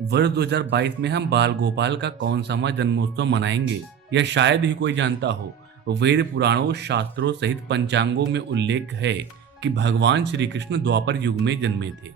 वर्ष 2022 में हम बाल गोपाल का कौन सा जन्मोत्सव मनाएंगे, यह शायद ही कोई जानता हो। वेद पुराणों, शास्त्रों सहित पंचांगों में उल्लेख है कि भगवान श्री कृष्ण द्वापर युग में जन्मे थे,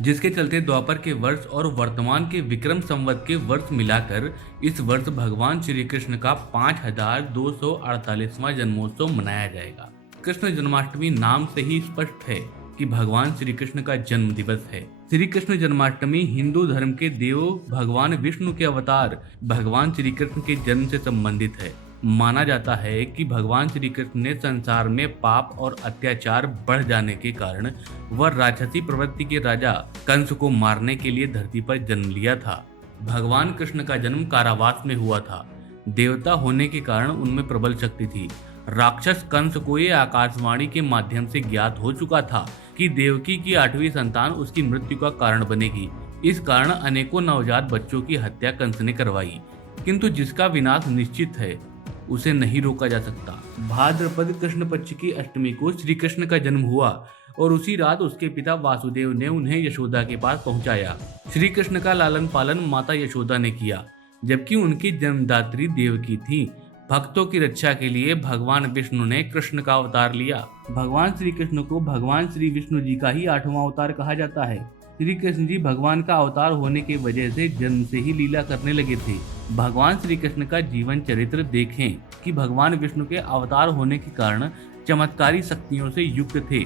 जिसके चलते द्वापर के वर्ष और वर्तमान के विक्रम संवत के वर्ष मिलाकर इस वर्ष भगवान श्री कृष्ण का 5248वां जन्मोत्सव मनाया जाएगा। कृष्ण जन्माष्टमी नाम से ही स्पष्ट है कि भगवान श्री कृष्ण का जन्म दिवस है। श्री कृष्ण जन्माष्टमी हिंदू धर्म के देव भगवान विष्णु के अवतार भगवान श्री कृष्ण के जन्म से संबंधित है। माना जाता है कि भगवान श्री कृष्ण ने संसार में पाप और अत्याचार बढ़ जाने के कारण वह राक्षसी प्रवृत्ति के राजा कंस को मारने के लिए धरती पर जन्म लिया था। भगवान कृष्ण का जन्म कारावास में हुआ था। देवता होने के कारण उनमें प्रबल शक्ति थी। राक्षस कंस को ये आकाशवाणी के माध्यम से ज्ञात हो चुका था कि देवकी की 8वीं संतान उसकी मृत्यु का कारण बनेगी। इस कारण अनेकों नवजात बच्चों की हत्या कंस ने करवाई, किंतु जिसका विनाश निश्चित है उसे नहीं रोका जा सकता। भाद्रपद कृष्ण पक्ष की अष्टमी को श्री कृष्ण का जन्म हुआ और उसी रात उसके पिता वासुदेव ने उन्हें यशोदा के पास पहुंचाया। श्री कृष्ण का लालन पालन माता यशोदा ने किया, जबकि उनकी जन्मदात्री देवकी थी। भक्तों की रक्षा के लिए भगवान विष्णु ने कृष्ण का अवतार लिया। भगवान श्री कृष्ण को भगवान श्री विष्णु जी का ही 8वां अवतार कहा जाता है। श्री कृष्ण जी भगवान का अवतार होने की वजह से जन्म से ही लीला करने लगे थे। भगवान श्री कृष्ण का जीवन चरित्र देखें कि भगवान विष्णु के अवतार होने के कारण चमत्कारी शक्तियों से युक्त थे।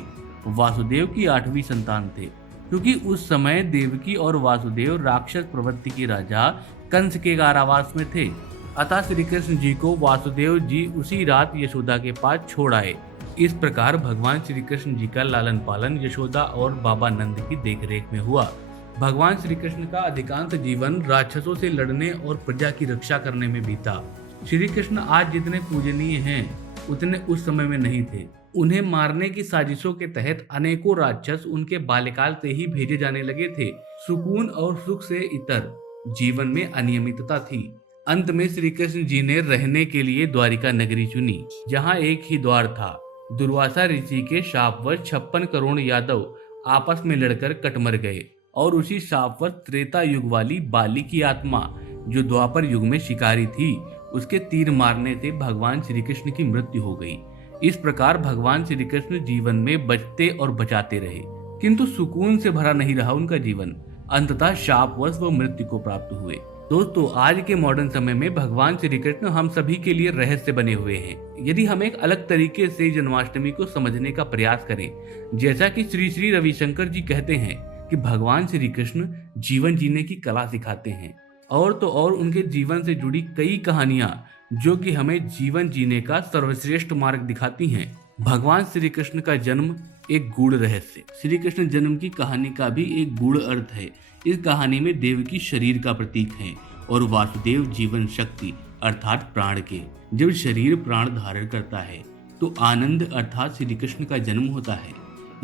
वासुदेव की 8वीं संतान थे, क्योंकि उस समय देवकी और वासुदेव राक्षस प्रवृत्ति के राजा कंस के कारावास में थे। अतः श्री कृष्ण जी को वासुदेव जी उसी रात यशोदा के पास छोड़ आए। इस प्रकार भगवान श्री कृष्ण जी का लालन पालन यशोदा और बाबा नंद की देखरेख में हुआ। भगवान श्री कृष्ण का अधिकांश जीवन राक्षसों से लड़ने और प्रजा की रक्षा करने में बीता। श्री कृष्ण आज जितने पूजनीय हैं उतने उस समय में नहीं थे। उन्हें मारने की साजिशों के तहत अनेकों राक्षस उनके बाल्यकाल से ही भेजे जाने लगे थे। सुकून और सुख से इतर जीवन में अनियमितता थी। अंत में श्री कृष्ण जी ने रहने के लिए द्वारिका नगरी चुनी, जहाँ एक ही द्वार था। दुर्वासा ऋषि के शापवश 56 करोड़ यादव आपस में लड़कर कटमर गए और उसी शापवश त्रेता युग वाली बाली की आत्मा, जो द्वापर युग में शिकारी थी, उसके तीर मारने से भगवान श्री कृष्ण की मृत्यु हो गई। इस प्रकार भगवान श्री कृष्ण जीवन में बचते और बचाते रहे, किंतु सुकून से भरा नहीं रहा उनका जीवन। अंततः शापवश वो मृत्यु को प्राप्त हुए। दोस्तों, आज के मॉडर्न समय में भगवान श्री कृष्ण हम सभी के लिए रहस्य बने हुए हैं। यदि हम एक अलग तरीके से जन्माष्टमी को समझने का प्रयास करें, जैसा कि श्री श्री रविशंकर जी कहते हैं कि भगवान श्री कृष्ण जीवन जीने की कला सिखाते हैं, और तो और उनके जीवन से जुड़ी कई कहानियां जो कि हमें जीवन जीने का सर्वश्रेष्ठ मार्ग दिखाती हैं। भगवान श्री कृष्ण का जन्म एक गूढ़ रहस्य। श्री कृष्ण जन्म की कहानी का भी एक गूढ़ अर्थ है। इस कहानी में देवकी शरीर का प्रतीक है और वासुदेव जीवन शक्ति अर्थात प्राण के। जब शरीर प्राण धारण करता है तो आनंद अर्थात श्री कृष्ण का जन्म होता है,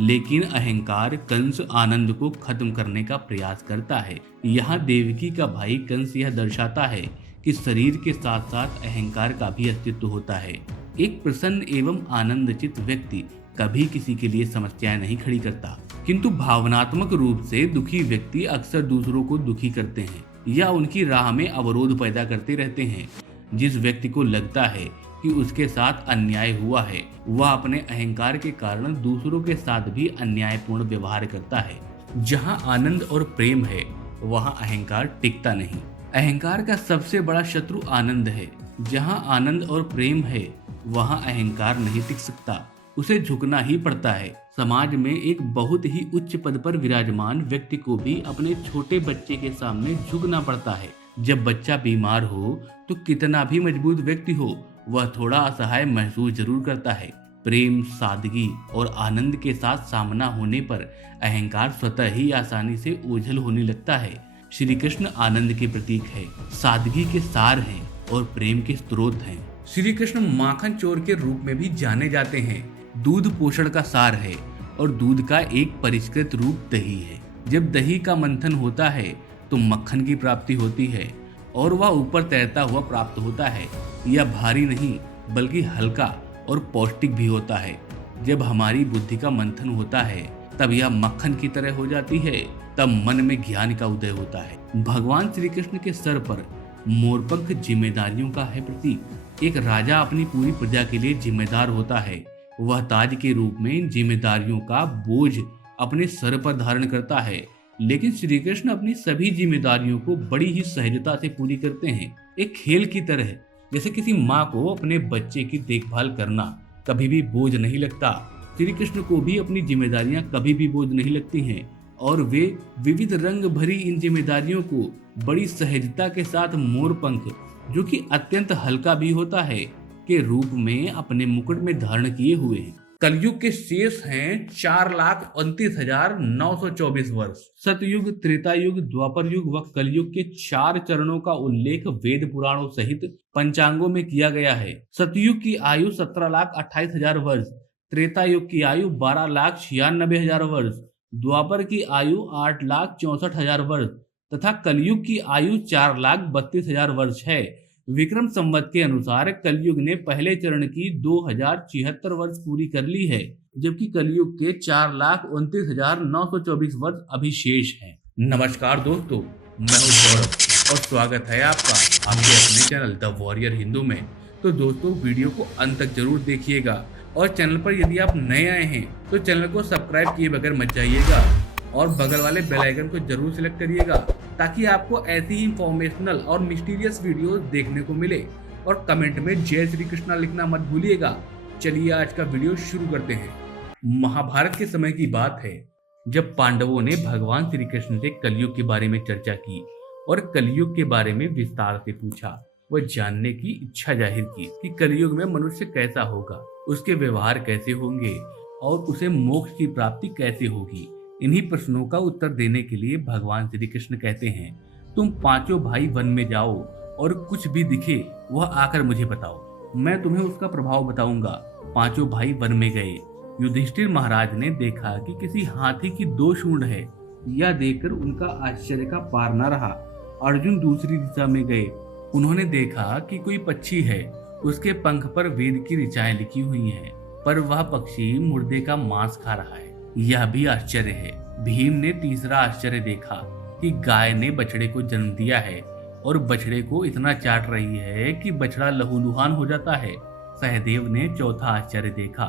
लेकिन अहंकार कंस आनंद को खत्म करने का प्रयास करता है। यहाँ देवकी का भाई कंस यह दर्शाता है कि शरीर के साथ साथ अहंकार का भी अस्तित्व होता है। एक प्रसन्न एवं आनंदचित व्यक्ति कभी किसी के लिए समस्याएं नहीं खड़ी करता, किंतु भावनात्मक रूप से दुखी व्यक्ति अक्सर दूसरों को दुखी करते हैं या उनकी राह में अवरोध पैदा करते रहते हैं। जिस व्यक्ति को लगता है कि उसके साथ अन्याय हुआ है, वह अपने अहंकार के कारण दूसरों के साथ भी अन्यायपूर्ण व्यवहार करता है। जहाँ आनंद और प्रेम है, वहाँ अहंकार टिकता नहीं। अहंकार का सबसे बड़ा शत्रु आनंद है। जहाँ आनंद और प्रेम है, वहाँ अहंकार नहीं टिक सकता, उसे झुकना ही पड़ता है। समाज में एक बहुत ही उच्च पद पर विराजमान व्यक्ति को भी अपने छोटे बच्चे के सामने झुकना पड़ता है। जब बच्चा बीमार हो तो कितना भी मजबूत व्यक्ति हो, वह थोड़ा असहाय महसूस जरूर करता है। प्रेम, सादगी और आनंद के साथ सामना होने पर अहंकार स्वतः ही आसानी से ओझल होने लगता है। श्री कृष्ण आनंद के प्रतीक है, सादगी के सार हैं और प्रेम के स्रोत हैं। श्री कृष्ण माखन चोर के रूप में भी जाने जाते हैं। दूध पोषण का सार है और दूध का एक परिष्कृत रूप दही है। जब दही का मंथन होता है तो मक्खन की प्राप्ति होती है और वह ऊपर तैरता हुआ प्राप्त होता है। यह भारी नहीं बल्कि हल्का और पौष्टिक भी होता है। जब हमारी बुद्धि का मंथन होता है तब यह मक्खन की तरह हो जाती है। तब मन में ज्ञान का उदय होता है। भगवान श्री कृष्ण के सर पर मोरपंख जिम्मेदारियों का है प्रतीक। एक राजा अपनी पूरी प्रजा के लिए जिम्मेदार होता है। वह ताज के रूप में इन जिम्मेदारियों का बोझ अपने सर पर धारण करता है। लेकिन श्री कृष्ण अपनी सभी जिम्मेदारियों को बड़ी ही सहजता से पूरी करते हैं, एक खेल की तरह। जैसे किसी माँ को अपने बच्चे की देखभाल करना कभी भी बोझ नहीं लगता, श्री कृष्ण को भी अपनी जिम्मेदारियां कभी भी बोझ नहीं लगती हैं और वे विविध रंग भरी इन जिम्मेदारियों को बड़ी सहजता के साथ मोरपंख, जो कि अत्यंत हल्का भी होता है, के रूप में अपने मुकुट में धारण किए हुए हैं। कलयुग के शेष हैं 4,29,924 वर्ष। सतयुग, त्रेता युग, द्वापर युग व कलयुग के 4 चरणों का उल्लेख वेद पुराणों सहित पंचांगों में किया गया है। सतयुग की आयु 17,28,000 वर्ष, त्रेता युग की आयु 12,96,000 वर्ष, द्वापर की आयु 8,64,000 वर्ष तथा कलयुग की आयु 4,32,000 वर्ष है। विक्रम संवत के अनुसार कलयुग ने पहले चरण की 2,076 वर्ष पूरी कर ली है, जबकि कलयुग के 4,29,924 वर्ष अभी शेष हैं। नमस्कार दोस्तों, मैं हूं सौरभ और स्वागत है आपका आपके अपने चैनल द वॉरियर हिंदू में। तो दोस्तों, वीडियो को अंत तक जरूर देखिएगा और चैनल पर यदि आप नए आए हैं तो चैनल को सब्सक्राइब किए बगैर मत जाइएगा और बगल वाले बेल आइकन को जरूर सिलेक्ट करिएगा ताकि आपको ऐसी ही इंफॉर्मेशनल और मिस्टीरियस वीडियोस देखने को मिले। और कमेंट में जय श्री कृष्णा लिखना मत भूलिएगा। चलिए आज का वीडियो शुरू करते हैं। महाभारत के समय की बात है जब पांडवों ने भगवान श्री कृष्ण से कलयुग के बारे में चर्चा की और कलयुग के बारे में विस्तार से पूछा। वह जानने की इच्छा जाहिर की कि कलयुग में मनुष्य कैसा होगा, उसके व्यवहार कैसे होंगे और उसे मोक्ष की प्राप्ति कैसे होगी। इन्हीं प्रश्नों का उत्तर देने के लिए भगवान श्री कृष्ण कहते हैं, तुम पांचों भाई वन में जाओ और कुछ भी दिखे वह आकर मुझे बताओ, मैं तुम्हें उसका प्रभाव बताऊंगा। पांचों भाई वन में गए। युधिष्ठिर महाराज ने देखा कि किसी हाथी की 2 सूंड है। यह देखकर उनका आश्चर्य का पार न रहा। अर्जुन दूसरी दिशा में गए। उन्होंने देखा कि कोई पक्षी है, उसके पंख पर वेद की ऋचाएं लिखी हुई हैं, पर वह पक्षी मुर्दे का मांस खा रहा है। यह भी आश्चर्य है। भीम ने तीसरा आश्चर्य देखा कि गाय ने बछड़े को जन्म दिया है और बछड़े को इतना चाट रही है कि बछड़ा लहूलुहान हो जाता है। सहदेव ने चौथा आश्चर्य देखा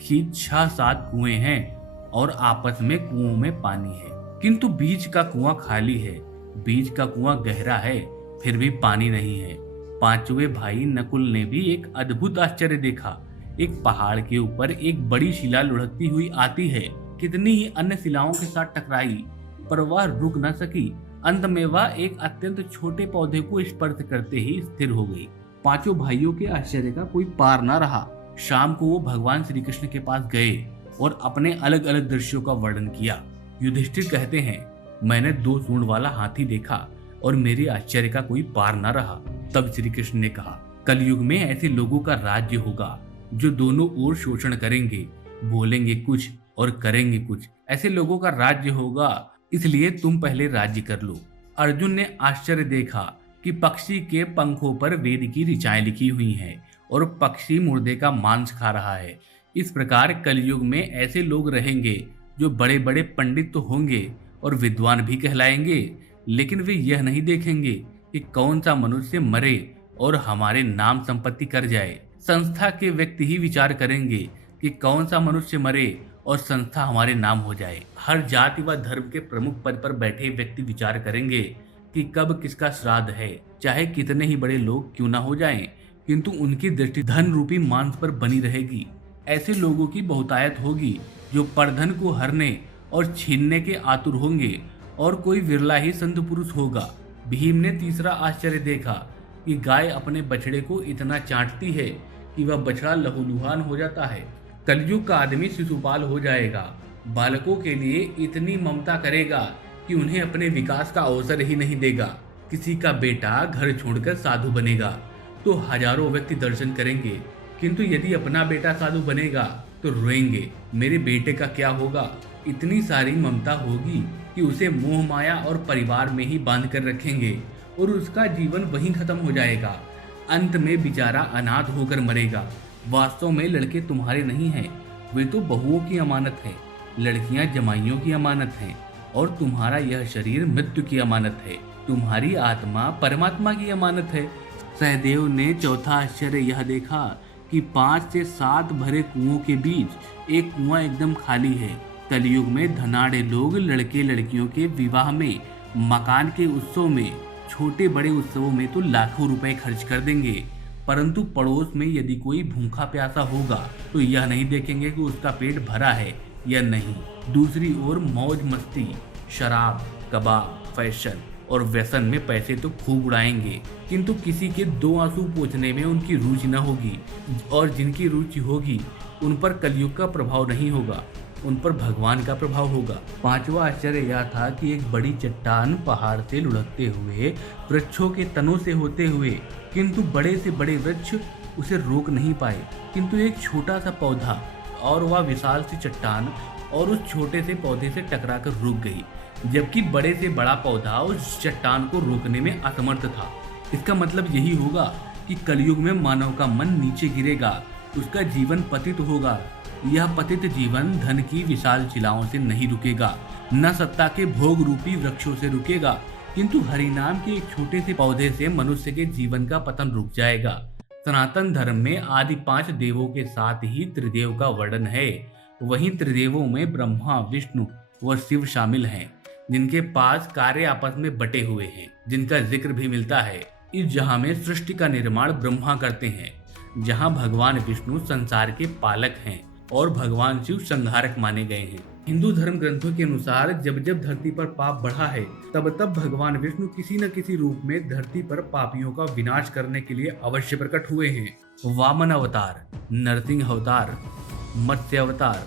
कि 6-7 कुएं हैं और आपस में कुओं में पानी है, किंतु बीच का कुआं खाली है। बीच का कुआं गहरा है, फिर भी पानी नहीं है। पांचवें भाई नकुल ने भी एक अद्भुत आश्चर्य देखा। एक पहाड़ के ऊपर एक बड़ी शिला लुढ़कती हुई आती है। कितनी ही अन्य शिलाओं के साथ टकराई पर वह रुक न सकी। अंत में वह एक अत्यंत छोटे पौधे को स्पर्श करते ही स्थिर हो गई। पांचों भाइयों के आश्चर्य का कोई पार न रहा। शाम को वो भगवान श्री कृष्ण के पास गए और अपने अलग अलग दृश्यों का वर्णन किया। युधिष्ठिर कहते हैं, मैंने 2 सूंड वाला हाथी देखा और मेरे आश्चर्य का कोई पार न रहा। तब श्री कृष्ण ने कहा, कलयुग में ऐसे लोगों का राज्य होगा जो दोनों ओर शोषण करेंगे, बोलेंगे कुछ और करेंगे कुछ। ऐसे लोगों का राज्य होगा, इसलिए तुम पहले राज्य कर लो। अर्जुन ने आश्चर्य देखा कि पक्षी के पंखों पर वेद की ऋचाएं लिखी हुई हैं और पक्षी मुर्दे का मांस खा रहा है। इस प्रकार कलयुग में ऐसे लोग रहेंगे जो बड़े बड़े पंडित तो होंगे और विद्वान भी कहलाएंगे, लेकिन वे यह नहीं देखेंगे कि कौन सा मनुष्य मरे और हमारे नाम संपत्ति कर जाए। संस्था के व्यक्ति ही विचार करेंगे कि कौन सा मनुष्य मरे और संस्था हमारे नाम हो जाए। हर जाति व धर्म के प्रमुख पद पर बैठे व्यक्ति विचार करेंगे कि कब किसका श्राद्ध है। चाहे कितने ही बड़े लोग क्यों ना हो जाएं, किंतु उनकी दृष्टि धन रूपी मांस पर बनी रहेगी। ऐसे लोगों की बहुतायत होगी जो परधन को हरने और छीनने के आतुर होंगे और कोई विरला ही संत पुरुष होगा। भीम ने तीसरा आश्चर्य देखा कि गाय अपने बछड़े को इतना चाटती है कि वह बछड़ा लहूलुहान हो जाता है। कलयुग का आदमी शिशुपाल हो जाएगा। बालकों के लिए इतनी ममता करेगा कि उन्हें अपने विकास का अवसर ही नहीं देगा। किसी का बेटा घर छोड़कर साधु बनेगा तो हजारों व्यक्ति दर्शन करेंगे, किंतु यदि अपना बेटा साधु बनेगा तो रोएंगे, मेरे बेटे का क्या होगा। इतनी सारी ममता होगी कि उसे मोह माया और परिवार में ही बांध कर रखेंगे और उसका जीवन वहीं खत्म हो जाएगा। अंत में बेचारा अनाथ होकर मरेगा। वास्तव में लड़के तुम्हारे नहीं हैं, वे तो बहुओं की अमानत है। लड़कियां जमाइयों की अमानत हैं और तुम्हारा यह शरीर मृत्यु की अमानत है। तुम्हारी आत्मा परमात्मा की अमानत है। सहदेव ने चौथा आश्चर्य यह देखा कि 5 से 7 भरे कुओं के बीच एक कुआं एकदम खाली है। कलयुग में धनाढ़े लोग लड़के लड़कियों के विवाह में, मकान के उत्सव में, छोटे बड़े उत्सवों में तो लाखों रुपए खर्च कर देंगे, परंतु पड़ोस में यदि कोई भूखा प्यासा होगा तो यह नहीं देखेंगे कि उसका पेट भरा है या नहीं। दूसरी ओर मौज मस्ती, शराब, कबाब, फैशन और व्यसन में पैसे तो खूब उड़ाएंगे, किंतु किसी के 2 आंसू पोंछने में उनकी रुचि न होगी, और जिनकी रुचि होगी उन पर कलयुग का प्रभाव नहीं होगा, उन पर भगवान का प्रभाव होगा। 5वां आश्चर्य यह था कि एक बड़ी चट्टान पहाड़ से लुढ़कते हुए वृक्षों के तनों से होते हुए, किंतु बड़े से बड़े वृक्ष उसे रोक नहीं पाए, किंतु एक छोटा सा पौधा और वह विशाल सी चट्टान और उस छोटे से पौधे से टकराकर रुक गई, जबकि बड़े से बड़ा पौधा उस चट्टान को रोकने में असमर्थ था। इसका मतलब यही होगा कि कलयुग में मानव का मन नीचे गिरेगा, उसका जीवन पतित होगा। यह पतित जीवन धन की विशाल शिलाओं से नहीं रुकेगा, न सत्ता के भोग रूपी वृक्षों से रुकेगा, किंतु हरिनाम के एक छोटे से पौधे से मनुष्य के जीवन का पतन रुक जाएगा। सनातन धर्म में आदि 5 देवों के साथ ही त्रिदेव का वर्णन है। वहीं त्रिदेवों में ब्रह्मा, विष्णु व शिव शामिल हैं, जिनके पास कार्य आपस में बटे हुए हैं, जिनका जिक्र भी मिलता है। इस जहां में सृष्टि का निर्माण ब्रह्मा करते हैं, जहां भगवान विष्णु संसार के पालक हैं और भगवान शिव संहारक माने गए हैं। हिंदू धर्म ग्रंथों के अनुसार जब जब धरती पर पाप बढ़ा है, तब तब भगवान विष्णु किसी न किसी रूप में धरती पर पापियों का विनाश करने के लिए अवश्य प्रकट हुए हैं। वामन अवतार, नरसिंह अवतार, मत्स्य अवतार,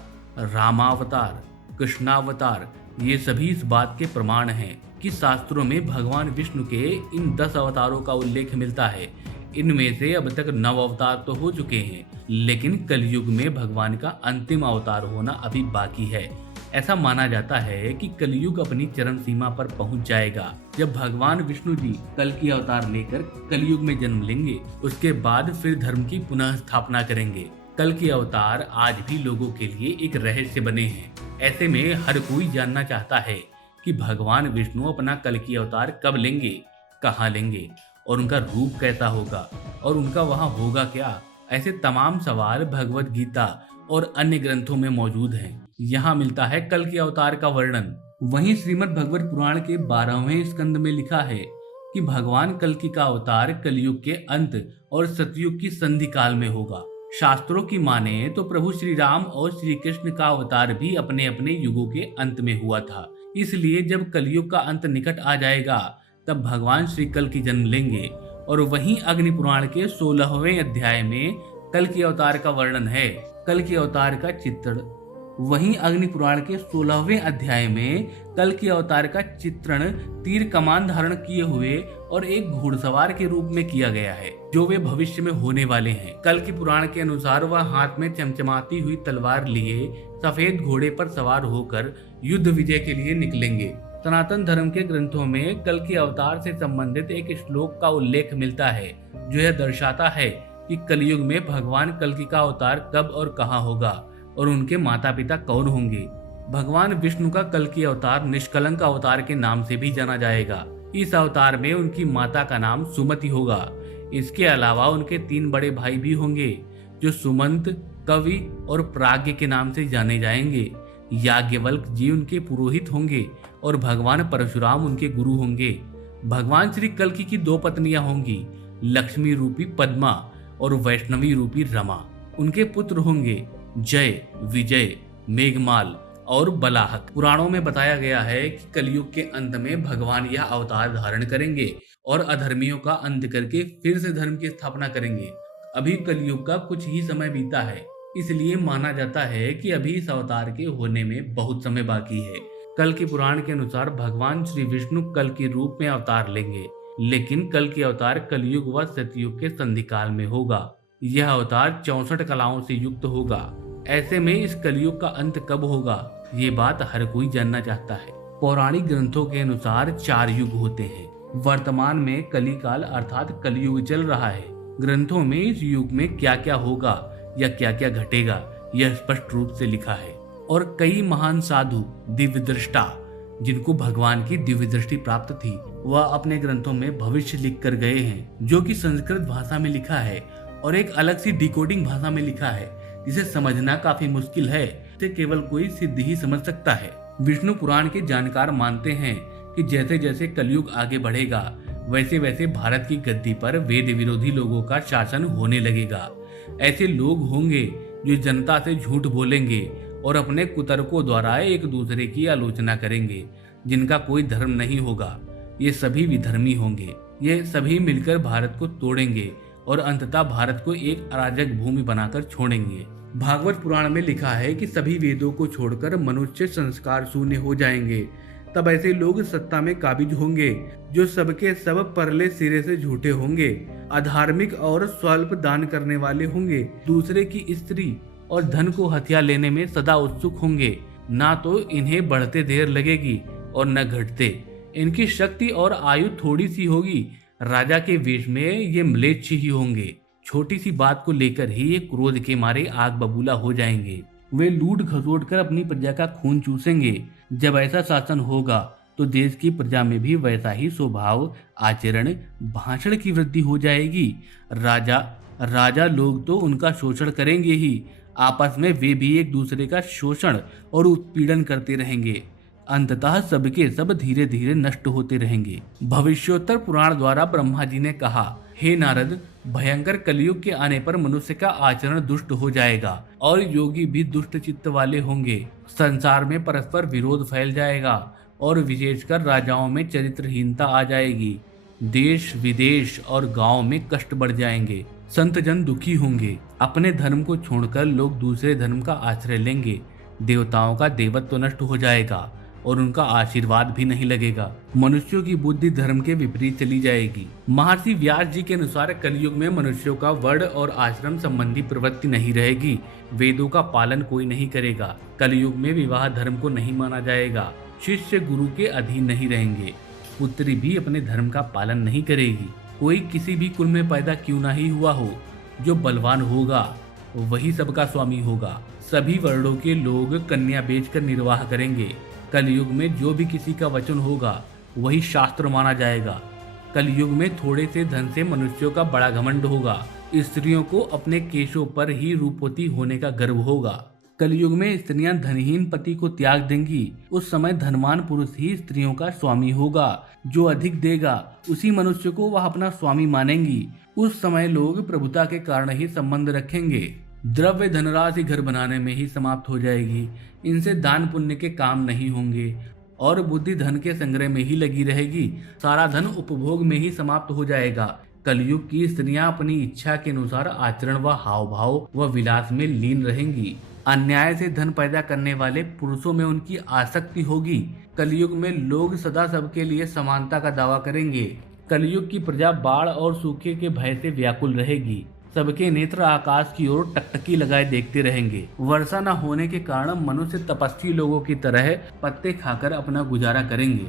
रामावतार, कृष्णावतार, ये सभी इस बात के प्रमाण हैं कि शास्त्रों में भगवान विष्णु के इन 10 अवतारों का उल्लेख मिलता है। इनमें से अब तक 9 अवतार तो हो चुके हैं, लेकिन कलयुग में भगवान का अंतिम अवतार होना अभी बाकी है। ऐसा माना जाता है कि कलयुग अपनी चरम सीमा पर पहुंच जाएगा जब भगवान विष्णु जी कल की अवतार लेकर कलयुग में जन्म लेंगे। उसके बाद फिर धर्म की पुनः स्थापना करेंगे। कल के अवतार आज भी लोगों के लिए एक रहस्य बने हैं। ऐसे में हर कोई जानना चाहता है कि भगवान विष्णु अपना कल की अवतार कब लेंगे, कहाँ लेंगे और उनका रूप कैसा होगा और उनका वहाँ होगा क्या। ऐसे तमाम सवाल भगवत गीता और अन्य ग्रंथों में मौजूद हैं। यहाँ मिलता है कल के अवतार का वर्णन। वहीं श्रीमद् भगवत पुराण के 12वें स्कंद में लिखा है कि भगवान कल्कि का अवतार कलयुग के अंत और सतयुग की संधि काल में होगा। शास्त्रों की माने तो प्रभु श्री राम और श्री कृष्ण का अवतार भी अपने अपने युगों के अंत में हुआ था। इसलिए जब कलयुग का अंत निकट आ जाएगा तब भगवान श्री कल की जन्म लेंगे। और वहीं अग्नि पुराण के 16वें अध्याय में कल के अवतार का वर्णन है। कल के अवतार का चित्रण वहीं अग्नि पुराण के 16वें अध्याय में कल के अवतार का चित्रण तीर कमान धारण किए हुए और एक घुड़सवार के रूप में किया गया है, जो वे भविष्य में होने वाले हैं। कल के पुराण के अनुसार वह हाथ में चमचमाती हुई तलवार लिए सफेद घोड़े पर सवार होकर युद्ध विजय के लिए निकलेंगे। सनातन धर्म के ग्रंथों में कल के अवतार से संबंधित एक श्लोक का उल्लेख मिलता है, जो यह दर्शाता है कि कलयुग में भगवान कल्कि का अवतार कब और कहाँ होगा और उनके माता पिता कौन होंगे। भगवान विष्णु का कल्कि अवतार निष्कलंक अवतार के नाम से भी जाना जाएगा। इस अवतार में उनकी माता का नाम सुमति होगा। इसके अलावा उनके 3 बड़े भाई भी होंगे, जो सुमंत, कवि और प्राज्ञ के नाम से जाने जाएंगे। याज्ञवल्क जी उनके पुरोहित होंगे और भगवान परशुराम उनके गुरु होंगे। भगवान श्री कल्कि की 2 पत्नियां होंगी, लक्ष्मी रूपी पद्मा और वैष्णवी रूपी रमा। उनके पुत्र होंगे जय, विजय, मेघमाल और बलाहक। पुराणों में बताया गया है कि कलयुग के अंत में भगवान यह अवतार धारण करेंगे और अधर्मियों का अंत करके फिर से धर्म की स्थापना करेंगे। अभी कलयुग का कुछ ही समय बीता है, इसलिए माना जाता है कि अभी इस अवतार के होने में बहुत समय बाकी है। कल के पुराण के अनुसार भगवान श्री विष्णु कल के रूप में अवतार लेंगे, लेकिन कल के अवतार कलयुग व सतयुग के संधि काल में होगा। यह अवतार 64 कलाओं से युक्त होगा। ऐसे में इस कलयुग का अंत कब होगा, ये बात हर कोई जानना चाहता है। पौराणिक ग्रंथों के अनुसार 4 युग होते हैं। वर्तमान में कलिकाल अर्थात कलयुग चल रहा है। ग्रंथों में इस युग में क्या क्या होगा या क्या क्या घटेगा, यह स्पष्ट रूप से लिखा है। और कई महान साधु, दिव्य दृष्टा, जिनको भगवान की दिव्य दृष्टि प्राप्त थी, वह अपने ग्रंथों में भविष्य लिख कर गए हैं, जो कि संस्कृत भाषा में लिखा है और एक अलग सी डिकोडिंग भाषा में लिखा है, जिसे समझना काफी मुश्किल है। इसे केवल कोई सिद्ध ही समझ सकता है। विष्णु पुराण के जानकार मानते हैं कि जैसे जैसे कलयुग आगे बढ़ेगा, वैसे वैसे भारत की गद्दी पर वेद विरोधी लोगों का शासन होने लगेगा। ऐसे लोग होंगे जो जनता से झूठ बोलेंगे और अपने कुतर्कों द्वारा एक दूसरे की आलोचना करेंगे, जिनका कोई धर्म नहीं होगा। ये सभी विधर्मी होंगे। ये सभी मिलकर भारत को तोड़ेंगे और अंततः भारत को एक अराजक भूमि बनाकर छोड़ेंगे। भागवत पुराण में लिखा है कि सभी वेदों को छोड़कर मनुष्य संस्कार शून्य हो जाएंगे। तब ऐसे लोग सत्ता में काबिज होंगे जो सबके सब परले सिरे से झूठे होंगे, अधार्मिक और स्वल्प दान करने वाले होंगे, दूसरे की स्त्री और धन को हथिया लेने में सदा उत्सुक होंगे। ना तो इन्हें बढ़ते देर लगेगी और न घटते। इनकी शक्ति और आयु थोड़ी सी होगी। राजा के वेश में ये म्लेच्छ ही होंगे। छोटी सी बात को लेकर ही ये क्रोध के मारे आग बबूला हो जाएंगे। वे लूट खसोट कर अपनी प्रजा का खून चूसेंगे। जब ऐसा शासन होगा तो देश की प्रजा में भी वैसा ही स्वभाव, आचरण, भाषण की वृद्धि हो जाएगी। राजा लोग तो उनका शोषण करेंगे ही, आपस में वे भी एक दूसरे का शोषण और उत्पीड़न करते रहेंगे। अंततः सबके सब धीरे धीरे नष्ट होते रहेंगे। भविष्योत्तर पुराण द्वारा ब्रह्मा जी ने कहा, हे नारद, भयंकर कलयुग के आने पर मनुष्य का आचरण दुष्ट हो जाएगा और योगी भी दुष्ट चित्त वाले होंगे। संसार में परस्पर विरोध फैल जाएगा और विशेषकर राजाओं में चरित्रहीनता आ जाएगी। देश विदेश और गांव में कष्ट बढ़ जाएंगे। संत जन दुखी होंगे। अपने धर्म को छोड़कर लोग दूसरे धर्म का आश्रय लेंगे। देवताओं का देवत्व नष्ट हो जाएगा और उनका आशीर्वाद भी नहीं लगेगा। मनुष्यों की बुद्धि धर्म के विपरीत चली जाएगी। महर्षि व्यास जी के अनुसार कलयुग में मनुष्यों का वर्ण और आश्रम संबंधी प्रवृत्ति नहीं रहेगी। वेदों का पालन कोई नहीं करेगा। कलयुग में विवाह धर्म को नहीं माना जाएगा। शिष्य गुरु के अधीन नहीं रहेंगे। पुत्री भी अपने धर्म का पालन नहीं करेगी। कोई किसी भी कुल में पैदा क्यों ना ही हुआ हो, जो बलवान होगा वही सबका स्वामी होगा। सभी वर्णों के लोग कन्या बेचकर निर्वाह करेंगे। कलयुग में जो भी किसी का वचन होगा वही शास्त्र माना जाएगा। कलयुग में थोड़े से धन से मनुष्यों का बड़ा घमंड होगा। स्त्रियों को अपने केशों पर ही रूपवती होने का गर्व होगा। कलयुग में स्त्रियां धनहीन पति को त्याग देंगी। उस समय धनवान पुरुष ही स्त्रियों का स्वामी होगा। जो अधिक देगा उसी मनुष्य को वह अपना स्वामी मानेंगी। उस समय लोग प्रभुता के कारण ही संबंध रखेंगे। द्रव्य धनराशि घर बनाने में ही समाप्त हो जाएगी। इनसे दान पुण्य के काम नहीं होंगे और बुद्धि धन के संग्रह में ही लगी रहेगी। सारा धन उपभोग में ही समाप्त हो जाएगा। कलयुग की स्त्रियां अपनी इच्छा के अनुसार आचरण व हाव भाव व विलास में लीन रहेंगी। अन्याय से धन पैदा करने वाले पुरुषों में उनकी आसक्ति होगी। कलयुग में लोग सदा सबके लिए समानता का दावा करेंगे। कलयुग की प्रजा बाढ़ और सूखे के भय से व्याकुल रहेगी। सबके नेत्र आकाश की ओर टकटकी लगाए देखते रहेंगे। वर्षा न होने के कारण मनुष्य तपस्वी लोगों की तरह पत्ते खाकर अपना गुजारा करेंगे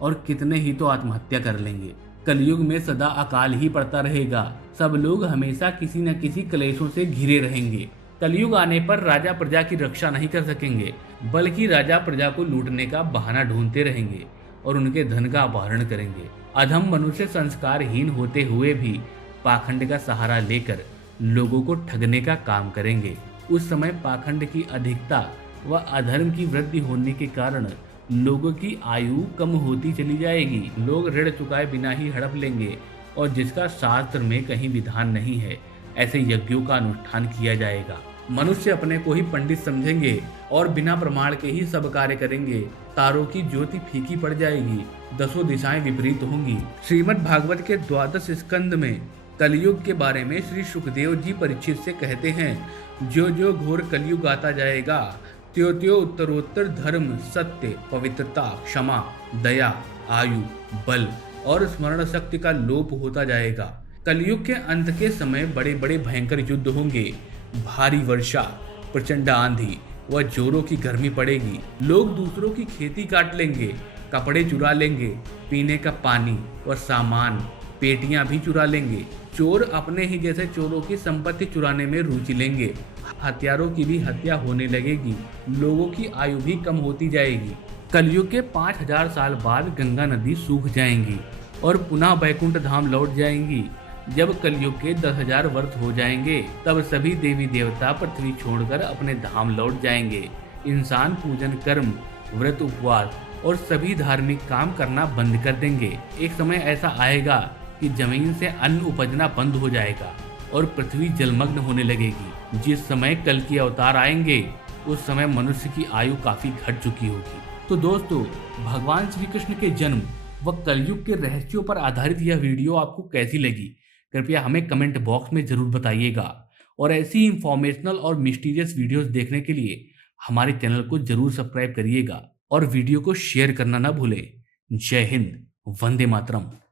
और कितने ही तो आत्महत्या कर लेंगे। कलयुग में सदा अकाल ही पड़ता रहेगा। सब लोग हमेशा किसी न किसी क्लेशों से घिरे रहेंगे। कलयुग आने पर राजा प्रजा की रक्षा नहीं कर सकेंगे, बल्कि राजा प्रजा को लूटने का बहाना ढूंढते रहेंगे और उनके धन का अपहरण करेंगे। अधम मनुष्य संस्कारहीन होते हुए भी पाखंड का सहारा लेकर लोगों को ठगने का काम करेंगे। उस समय पाखंड की अधिकता व अधर्म की वृद्धि होने के कारण लोगों की आयु कम होती चली जाएगी। लोग ऋण चुकाए बिना ही हड़प लेंगे और जिसका शास्त्र में कहीं विधान नहीं है, ऐसे यज्ञों का अनुष्ठान किया जाएगा। मनुष्य अपने को ही पंडित समझेंगे और बिना प्रमाण के ही सब कार्य करेंगे। तारों की ज्योति फीकी पड़ जाएगी। दसों दिशाएं विपरीत होंगी। श्रीमद् भागवत के 12 स्कंद में कलयुग के बारे में श्री सुखदेव जी परीक्षित से कहते हैं, जो जो घोर कलयुग आता जाएगा त्यो त्यो उत्तरोत्तर धर्म, सत्य, पवित्रता, क्षमा, दया, आयु, बल और स्मरण शक्ति का लोप होता जाएगा। कलयुग के अंत के समय बड़े बड़े भयंकर युद्ध होंगे। भारी वर्षा, प्रचंड आंधी व जोरों की गर्मी पड़ेगी। लोग दूसरों की खेती काट लेंगे, कपड़े चुरा लेंगे, पीने का पानी व सामान, पेटियां भी चुरा लेंगे। चोर अपने ही जैसे चोरों की संपत्ति चुराने में रुचि लेंगे। हत्यारों की भी हत्या होने लगेगी। लोगों की आयु भी कम होती जाएगी। कलयुग के 5000 साल बाद गंगा नदी सूख जाएंगी और पुनः बैकुंठ धाम लौट जाएंगी। जब कलयुग के 10,000 वर्ष हो जाएंगे तब सभी देवी देवता पृथ्वी छोड़कर अपने धाम लौट जाएंगे। इंसान पूजन कर्म, व्रत, उपवास और सभी धार्मिक काम करना बंद कर देंगे। एक समय ऐसा आएगा कि जमीन से अन्न उपजना बंद हो जाएगा और पृथ्वी जलमग्न होने लगेगी। जिस समय कल की अवतार आएंगे उस समय मनुष्य की आयु काफी घट चुकी होगी। तो दोस्तों, भगवान श्री कृष्ण के जन्म व कलयुग के रहस्यों पर आधारित यह वीडियो आपको कैसी लगी, कृपया हमें कमेंट बॉक्स में जरूर बताइएगा। और ऐसी इंफॉर्मेशनल और मिस्टीरियस वीडियोस देखने के लिए हमारे चैनल को जरूर सब्सक्राइब करिएगा और वीडियो को शेयर करना ना भूलें। जय हिंद, वंदे मातरम।